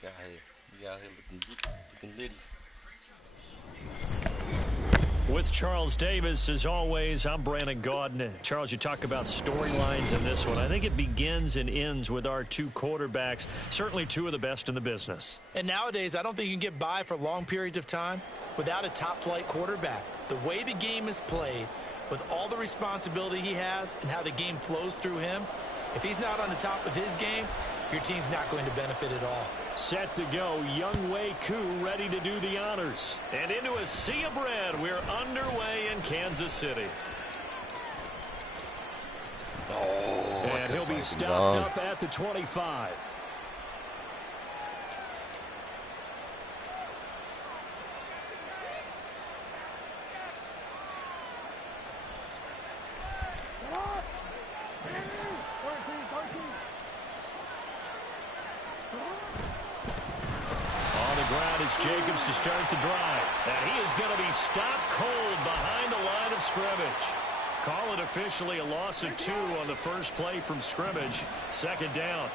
You out here looking litty. With Charles Davis, as always, I'm Brandon Gaudin. Charles, you talk about storylines in this one. I think it begins and ends with our two quarterbacks, certainly two of the best in the business. And nowadays, I don't think you can get by for long periods of time without a top-flight quarterback. The way the game is played, with all the responsibility he has and how the game flows through him, if he's not on the top of his game, your team's not going to benefit at all. Set to go, Younghoe Koo ready to do the honors. And into a sea of red, we're underway in Kansas City. And he'll be stopped up at the 25. Jacobs to start the drive. And he is going to be stopped cold behind the line of scrimmage. Call it officially a loss of 2 on the first play from scrimmage. Second down.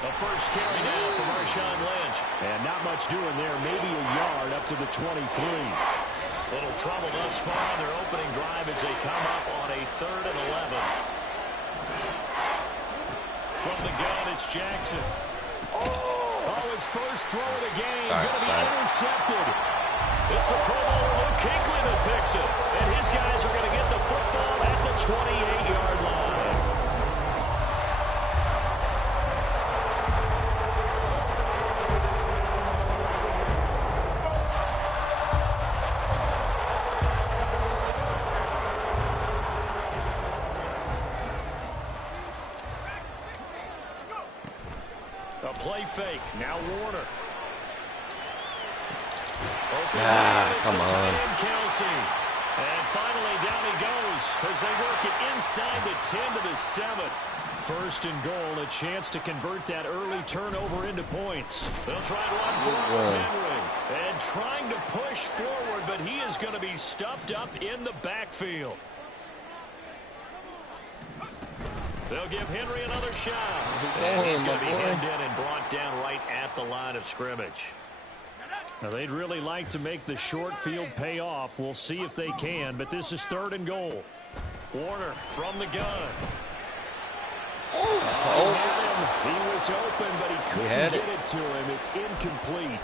The first carry now for Marshawn Lynch. And not much doing there. Maybe a yard up to the 23. Little trouble thus far on their opening drive as they come up on a 3rd and 11. From the gun, it's Jackson. Oh, his first throw of the game. Going to be intercepted. It's the Pro Bowler Luke Kuechly that picks it. And his guys are going to get the football at the 28-yard line. Play fake. Now Warner. Come on. Kelsey. And finally down he goes as they work it inside the 10 to the 7. First and goal, a chance to convert that early turnover into points. They'll try and run forward Henry. And trying to push forward, but he is going to be stuffed up in the backfield. They'll give Henry another shot. And he's going to be hemmed in and brought down right at the line of scrimmage. Now, they'd really like to make the short field pay off. We'll see if they can, but this is 3rd and goal. Warner from the gun. He was open, but he couldn't get it to him. It's incomplete.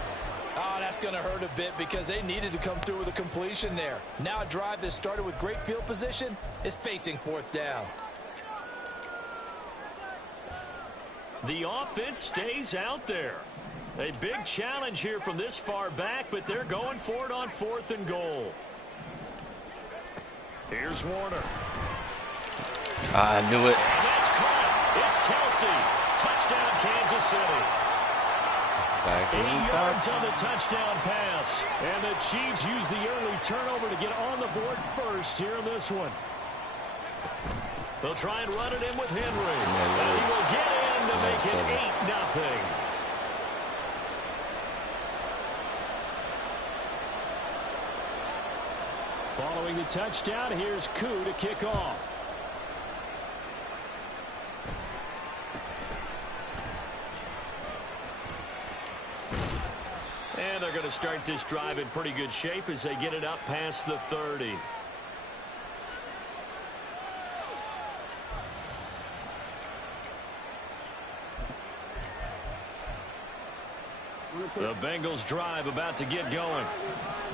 Oh, that's going to hurt a bit because they needed to come through with a completion there. Now a drive that started with great field position is facing 4th down. The offense stays out there. A big challenge here from this far back, but they're going for it on 4th and goal. Here's Warner. I knew it. And that's caught. It's Kelsey. Touchdown, Kansas City. 80 yards on the touchdown pass. And the Chiefs use the early turnover to get on the board first here in this one. They'll try and run it in with Henry. And he will get in to make it 8-0. Following the touchdown, here's Koo to kick off. And they're going to start this drive in pretty good shape as they get it up past the 30. The Bengals drive about to get going.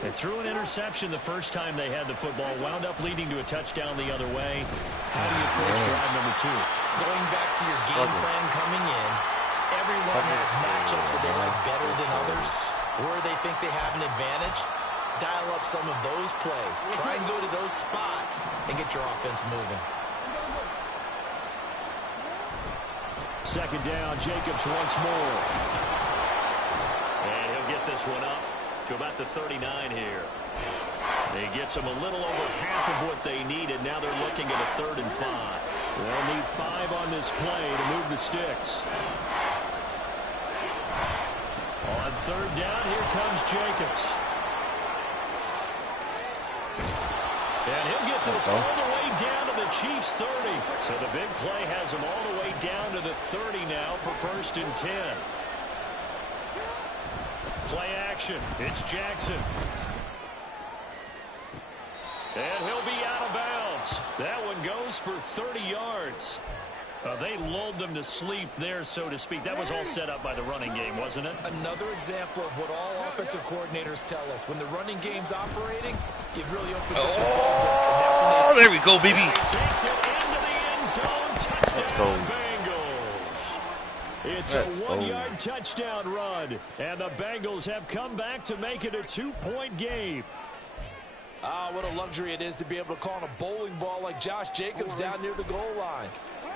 They threw an interception the first time they had the football, wound up leading to a touchdown the other way. How do you approach drive number 2? Going back to your game plan coming in, everyone has matchups that they like better than others. Where they think they have an advantage, dial up some of those plays. Try and go to those spots and get your offense moving. Second down, Jacobs once more. And he'll get this one up to about the 39 here. He gets them a little over half of what they needed. Now they're looking at a 3rd and 5. They'll need 5 on this play to move the sticks. On 3rd down, here comes Jacobs. And he'll get this all the way down to the Chiefs' 30. So the big play has them all the way down to the 30 now for 1st and 10. Play action. It's Jackson. And he'll be out of bounds. That one goes for 30 yards. They lulled them to sleep there, so to speak. That was all set up by the running game, wasn't it? Another example of what all offensive coordinators tell us. When the running game's operating, it really opens up the playbook. And that's when Oh, there we go, baby. Takes it into the end zone. Touchdown, Bengals. It's a 1-yard touchdown run. And the Bengals have come back to make it a 2-point game. Ah, what a luxury it is to be able to call on a bowling ball like Josh Jacobs down near the goal line.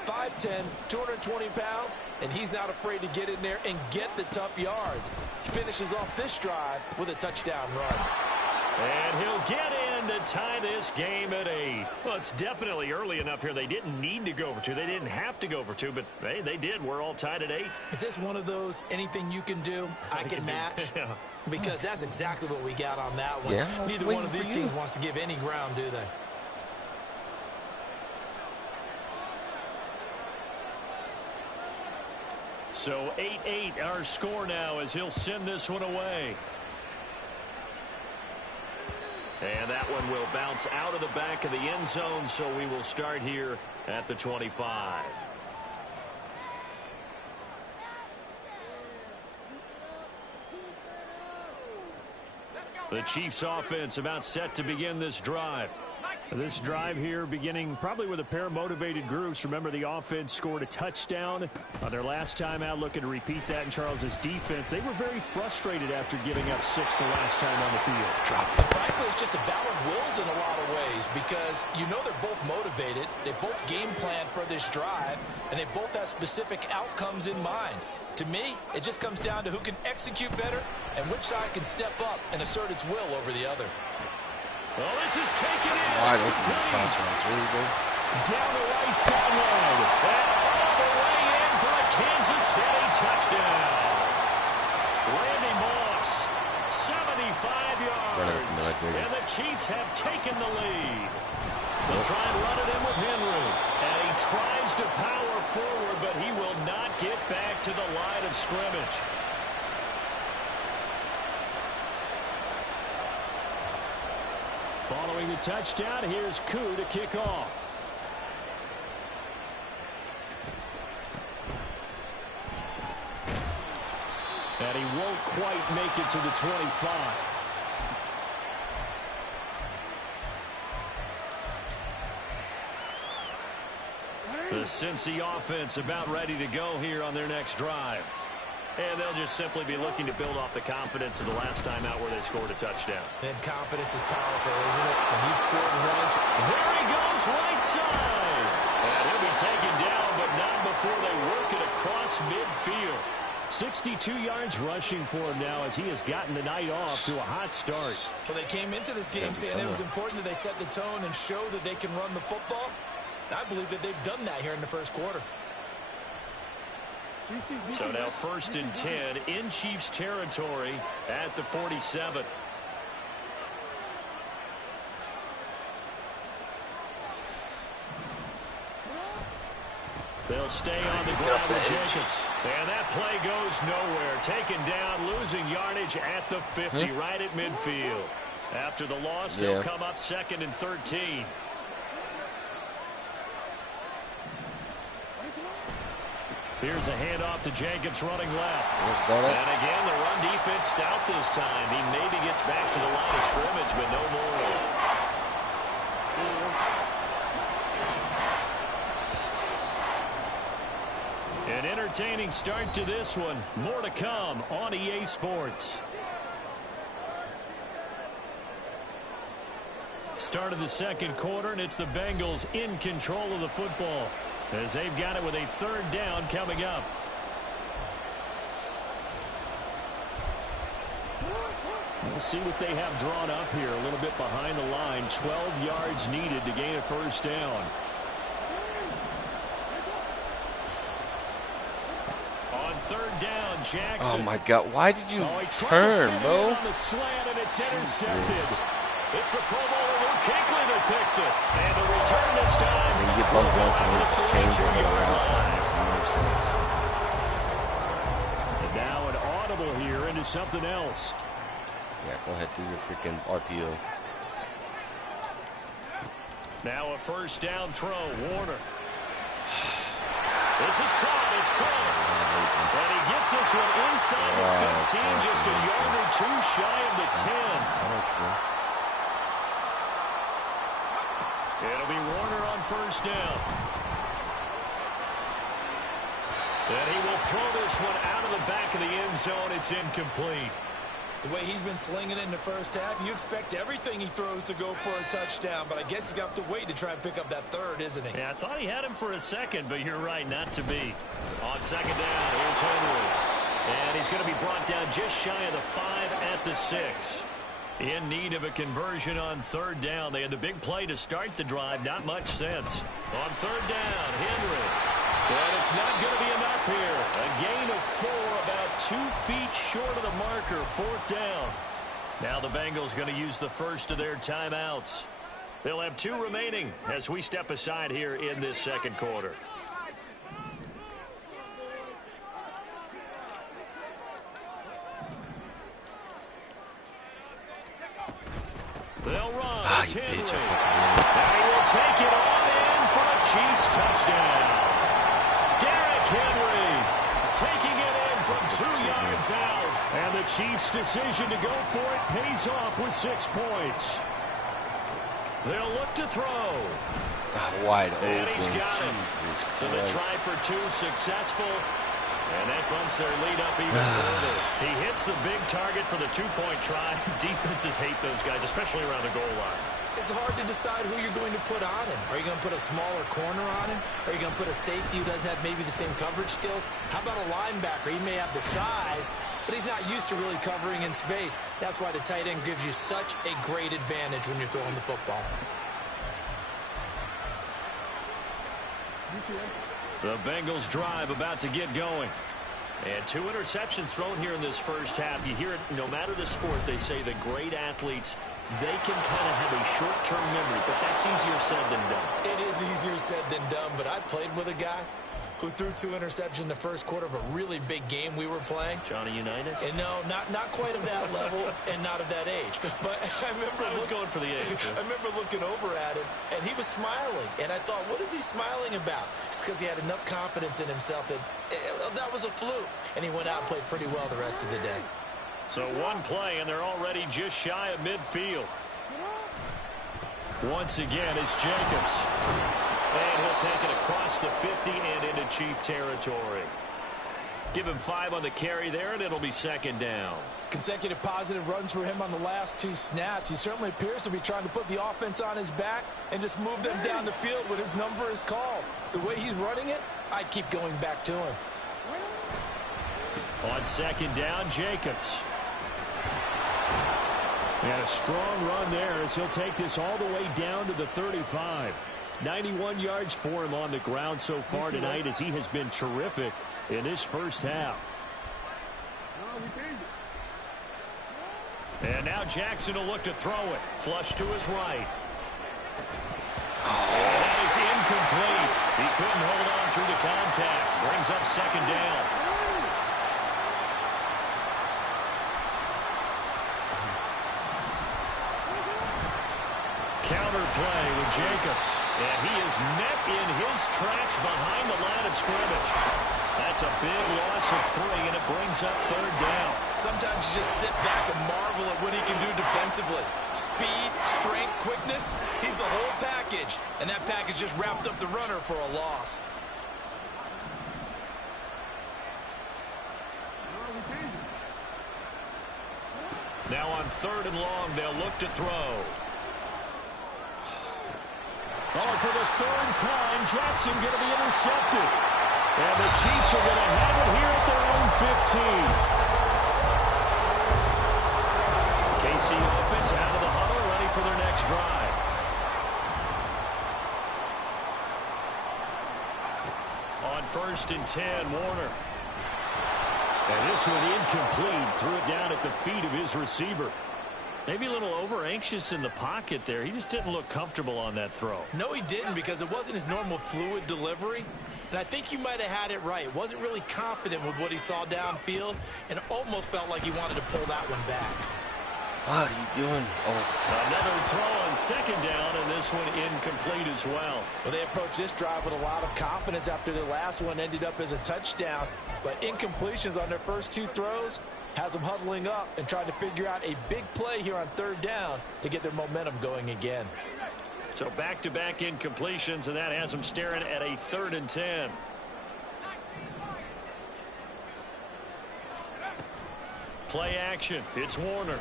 5'10", 220 pounds, and he's not afraid to get in there and get the tough yards. He finishes off this drive with a touchdown run. And he'll get in to tie this game at 8. Well, it's definitely early enough here. They didn't need to go for 2. They didn't have to go for 2, but hey, they did. We're all tied at 8. Is this one of those anything you can do, I can match? Yeah. Because that's exactly what we got on that one. Yeah, Neither one of these teams wants to give any ground, do they? So 8-8 our score now as he'll send this one away. And that one will bounce out of the back of the end zone, so we will start here at the 25. The Chiefs offense about set to begin this drive. This drive here beginning probably with a pair of motivated groups. Remember, the offense scored a touchdown on their last time out, looking to repeat that in Charles's defense. They were very frustrated after giving up 6 the last time on the field. Frankly, it's just a battle of wills in a lot of ways because you know they're both motivated. They both game plan for this drive, and they both have specific outcomes in mind. To me, it just comes down to who can execute better and which side can step up and assert its will over the other. Well, this is taken in. Wide open pass runs. Really good. Down the right sideline. And all the way in for a Kansas City touchdown. Randy Moss, 75 yards. And the Chiefs have taken the lead. They'll try and run it in with Henry. And he tries to power forward, but he will not get back to the line of scrimmage. Following the touchdown, here's Koo to kick off. And he won't quite make it to the 25. The Cincy offense about ready to go here on their next drive. And they'll just simply be looking to build off the confidence of the last time out where they scored a touchdown. And confidence is powerful, isn't it? When you've scored once. There he goes, right side. And he'll be taken down, but not before they work it across midfield. 62 yards rushing for him now as he has gotten the night off to a hot start. Well, they came into this game saying it was important that they set the tone and show that they can run the football. I believe that they've done that here in the first quarter. So now 1st and 10 in Chiefs territory at the 47. They'll stay on the ground with Jacobs. And that play goes nowhere. Taken down, losing yardage at the 50, right at midfield. After the loss, they'll come up 2nd and 13. Here's a handoff to Jacobs running left. And again, the run defense stout this time. He maybe gets back to the line of scrimmage, but no more. An entertaining start to this one. More to come on EA Sports. Start of the second quarter, and it's the Bengals in control of the football as they've got it with a 3rd down coming up. We'll see what they have drawn up here. A little bit behind the line. 12 yards needed to gain a 1st down. On 3rd down, Jackson. Oh, my God. Why did you turn, bro? On the slant, and it's intercepted. It's the Pro Bowler Kuechly that picks it. And the return this time. And then you get bumped once and then just change the 42-yard route. line. Makes no sense. And now an audible here into something else. Yeah, go ahead, do your freaking RPO. Now a first down throw, Warner. This is caught, it's close. And he gets this one inside the 15, just a yard or two shy of the 10. It'll be Warner on first down. And he will throw this one out of the back of the end zone. It's incomplete. The way he's been slinging it in the first half, you expect everything he throws to go for a touchdown, but I guess he's going to have to wait to try and pick up that third, isn't he? Yeah, I thought he had him for a second, but you're right, not to be. On second down, here's Henry. And he's going to be brought down just shy of the 5 at the 6. In need of a conversion on third down. They had the big play to start the drive, not much sense. On third down, Henry. And it's not going to be enough here. A gain of 4, about 2 feet short of the marker, fourth down. Now the Bengals going to use the first of their timeouts. They'll have 2 remaining as we step aside here in this second quarter. They'll run. It's Henry. And he will take it on in for a Chiefs touchdown. Henry taking it in from 2 yards out. And the Chiefs' decision to go for it pays off with 6 points. They'll look to throw. Wide open. And he's got it. So the Christ. try for 2 successful. And that bumps their lead up even further. He hits the big target for the 2-point try. Defenses hate those guys, especially around the goal line. It's hard to decide who you're going to put on him. Are you going to put a smaller corner on him? Are you going to put a safety who doesn't have maybe the same coverage skills? How about a linebacker? He may have the size, but he's not used to really covering in space. That's why the tight end gives you such a great advantage when you're throwing the football. The Bengals drive about to get going. And 2 interceptions thrown here in this first half. You hear it, no matter the sport, they say the great athletes, they can kind of have a short-term memory, but that's easier said than done. It is easier said than done, but I played with a guy who threw 2 interceptions in the first quarter of a really big game we were playing. Johnny Unitas? And no, not quite of that level and not of that age. But I remember I was going for the age. I remember looking over at him, and he was smiling. And I thought, what is he smiling about? It's because he had enough confidence in himself that that was a fluke. And he went out and played pretty well the rest of the day. So 1 play, and they're already just shy of midfield. Once again, it's Jacobs. And he'll take it across the 50 and into Chief territory. Give him 5 on the carry there, and it'll be second down. Consecutive positive runs for him on the last 2 snaps. He certainly appears to be trying to put the offense on his back and just move them down the field when his number is called. The way he's running it, I'd keep going back to him. On second down, Jacobs. And a strong run there as he'll take this all the way down to the 35. 91 yards for him on the ground so far tonight as he has been terrific in this first half. And now Jackson will look to throw it. Flush to his right. And that is incomplete. He couldn't hold on through the contact. Brings up second down. Counter play with Jacobs. And he is met in his tracks behind the line of scrimmage. That's a big loss of 3, and it brings up third down. Sometimes you just sit back and marvel at what he can do defensively. Speed, strength, quickness, he's the whole package. And that package just wrapped up the runner for a loss. Now on third and long, they'll look to throw. Oh, for the 3rd time, Jackson going to be intercepted. And the Chiefs are going to have it here at their own 15. KC offense out of the huddle, ready for their next drive. On 1st and 10, Warner. And this one incomplete. Threw it down at the feet of his receiver. Maybe a little over-anxious in the pocket there. He just didn't look comfortable on that throw. No, he didn't, because it wasn't his normal fluid delivery. And I think you might have had it right. Wasn't really confident with what he saw downfield and almost felt like he wanted to pull that one back. What are you doing? Oh, Another throw on second down, and this one incomplete as well. Well, they approached this drive with a lot of confidence after their last one ended up as a touchdown. But incompletions on their first two throws has them huddling up and trying to figure out a big play here on third down to get their momentum going again. So back-to-back incompletions, and that has them staring at a 3rd and 10. Play action. It's Warner.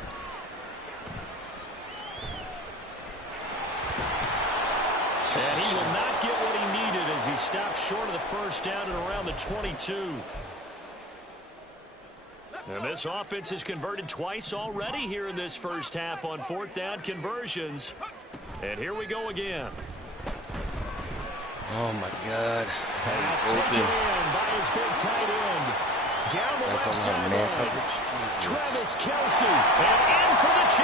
And he will not get what he needed as he stops short of the first down and around the 22. And this offense has converted twice already here in this first half on 4th down conversions. And here we go again. oh my God. Pass taken Open. in by his big tight end. Down the left Man sideline. coverage. Jesus. Travis Kelce. And in for the Chiefs.